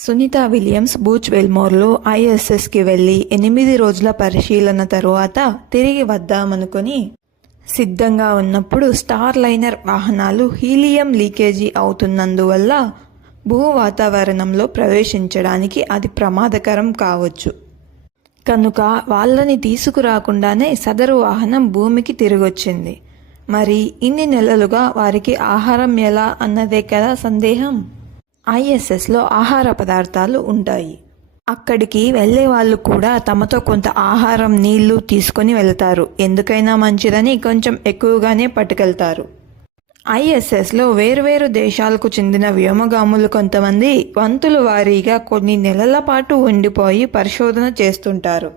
Sunitha Williams Butch వెల్మోర్లో ఐఎస్ఎస్కి వెళ్ళి ఎనిమిది రోజుల పరిశీలన తరువాత తిరిగి వద్దామనుకొని సిద్ధంగా ఉన్నప్పుడు స్టార్ లైనర్ వాహనాలు హీలియం లీకేజీ అవుతున్నందువల్ల భూ వాతావరణంలో ప్రవేశించడానికి అది ప్రమాదకరం కావచ్చు. కనుక వాళ్ళని తీసుకురాకుండానే సదరు వాహనం భూమికి తిరిగొచ్చింది. మరి ఇన్ని నెలలుగా వారికి ఆహారం ఎలా అన్నదే కదా సందేహం? ఐఎస్ఎస్లో ఆహార పదార్థాలు ఉంటాయి. అక్కడికి వెళ్ళే వాళ్ళు కూడా తమతో కొంత ఆహారం నీళ్ళు తీసుకొని వెళ్తారు. ఎందుకైనా మంచిదని కొంచెం ఎక్కువగానే పట్టుకెళ్తారు. ఐఎస్ఎస్లో వేరువేరు దేశాలకు చెందిన వ్యోమగాములు కొంతమంది వంతుల వారీగా కొన్ని నెలల పాటు ఉండిపోయి పరిశోధన చేస్తుంటారు.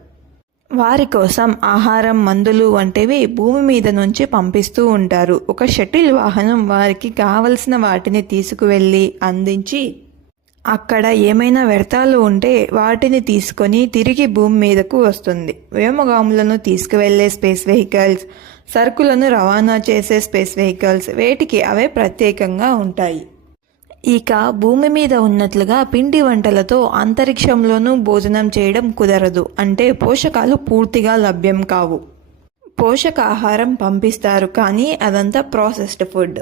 వారి కోసం ఆహారం మందులు వంటివి భూమి మీద నుంచి పంపిస్తూ ఉంటారు. ఒక షటిల్ వాహనం వారికి కావలసిన వాటిని తీసుకువెళ్ళి అందించి అక్కడ ఏమైనా వ్యర్థాలు ఉంటే వాటిని తీసుకొని తిరిగి భూమి మీదకు వస్తుంది. వ్యోమగాములను తీసుకువెళ్ళే స్పేస్ వెహికల్స్ సరుకులను రవాణా చేసే స్పేస్ వెహికల్స్ వేటికి అవే ప్రత్యేకంగా ఉంటాయి. ఇక భూమి మీద ఉన్నట్లుగా పిండి వంటలతో అంతరిక్షంలోనూ భోజనం చేయడం కుదరదు. అంటే పోషకాలు పూర్తిగా లభ్యం కావు. పోషకాహారం పంపిస్తారు కానీ అదంతా ప్రాసెస్డ్ ఫుడ్.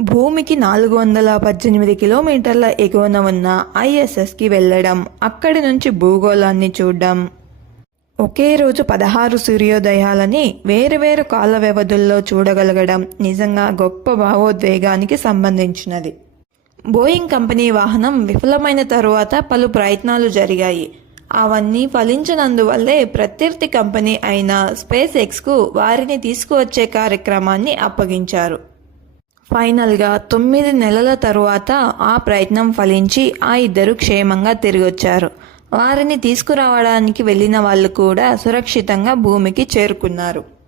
భూమికి నాలుగు వందల పద్దెనిమిది కిలోమీటర్ల ఎగువన ఉన్న ఐఎస్ఎస్కి వెళ్ళడం అక్కడి నుంచి భూగోళాన్ని చూడడం. ఒకే రోజు పదహారు సూర్యోదయాలని వేరువేరు కాల వ్యవధుల్లో చూడగలగడం నిజంగా గొప్ప భావోద్వేగానికి సంబంధించినది. బోయింగ్ కంపెనీ వాహనం విఫలమైన తరువాత పలు ప్రయత్నాలు జరిగాయి. అవన్నీ ఫలించినందువల్లే ప్రత్యర్థి కంపెనీ అయిన స్పేస్ ఎక్స్కు వారిని తీసుకువచ్చే కార్యక్రమాన్ని అప్పగించారు. ఫైనల్గా తొమ్మిది నెలల తరువాత ఆ ప్రయత్నం ఫలించి ఆ ఇద్దరు క్షేమంగా తిరిగొచ్చారు. వారిని తీసుకురావడానికి వెళ్ళిన వాళ్ళు కూడా సురక్షితంగా భూమికి చేరుకున్నారు.